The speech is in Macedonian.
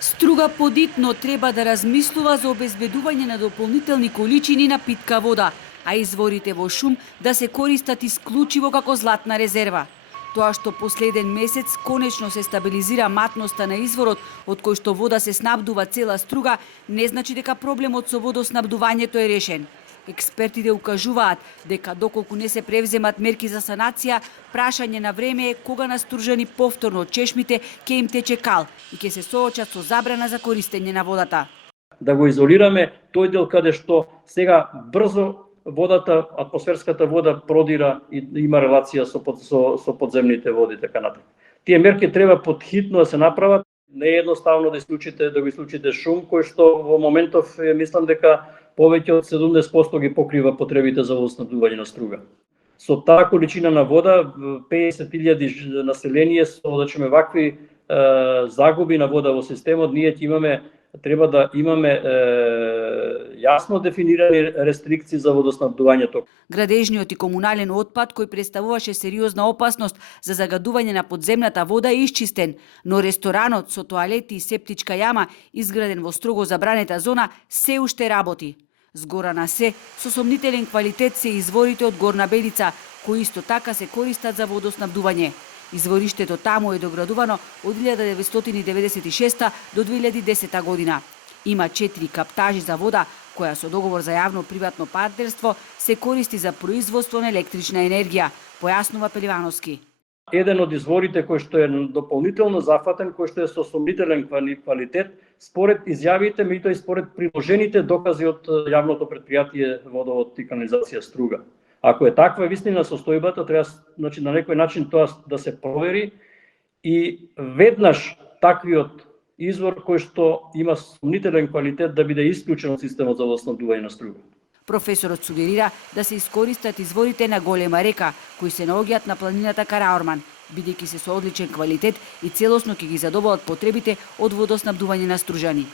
Струга подитно треба да размислува за обезбедување на дополнителни количини на питка вода, а изворите во шум да се користат исклучиво како златна резерва. Тоа што последен месец конечно се стабилизира матноста на изворот од кој што вода се снабдува цела Струга, не значи дека проблемот со водоснабдувањето е решен. Експертите укажуваат дека доколку не се превземат мерки за санација, прашање на време е кога на Стружани повторно од чешмите ќе им тече кал и ќе се соочат со забрана за користење на водата. Да го изолираме тој дел каде што сега брзо водата, атмосферската вода продира и има релација со подземните води така натаму. Тие мерки треба подхитно да се направат. Не е едноставно да го исклучите шум кој што во моментов мислам дека повеќе од 70% ги покрива потребите за водоснабдување на Струга. Со таа количина на вода, 50.000 население, со вакви загуби на вода во системот, ние треба да имаме јасно дефинирани рестрикции за водоснабдувањето. Градежниот и комунален отпад, кој представуваше сериозна опасност за загадување на подземната вода, е исчистен, но ресторанот со тоалети и септичка јама, изграден во строго забранета зона, се уште работи. Згора на се, со сомнителен квалитет се изворите од Горна Белица, кои исто така се користат за водоснабдување. Извориштето таму е доградувано од 1996 до 2010 година. Има 4 каптажи за вода, која со договор за јавно-приватно партнерство се користи за производство на електрична енергија, појаснува Пеливановски. Еден од изворите кој што е дополнително зафатен, кој што е со сомнителен квалитет, според изјавите, меѓутоа и според приложените докази од јавното претпријатие Водовод и канализација Струга. Ако е таква вистина состојбата, треба на некој начин тоа да се провери и веднаш таквиот извор кој што има сомнителен квалитет да биде исклучен од системот за водоснабдување на Струга. Професорот сугерира да се искористат изворите на Голема река, кои се наоѓаат на планината Караорман, бидејќи се со одличен квалитет и целосно ќе ги задоволат потребите од водоснабдување на Стружани.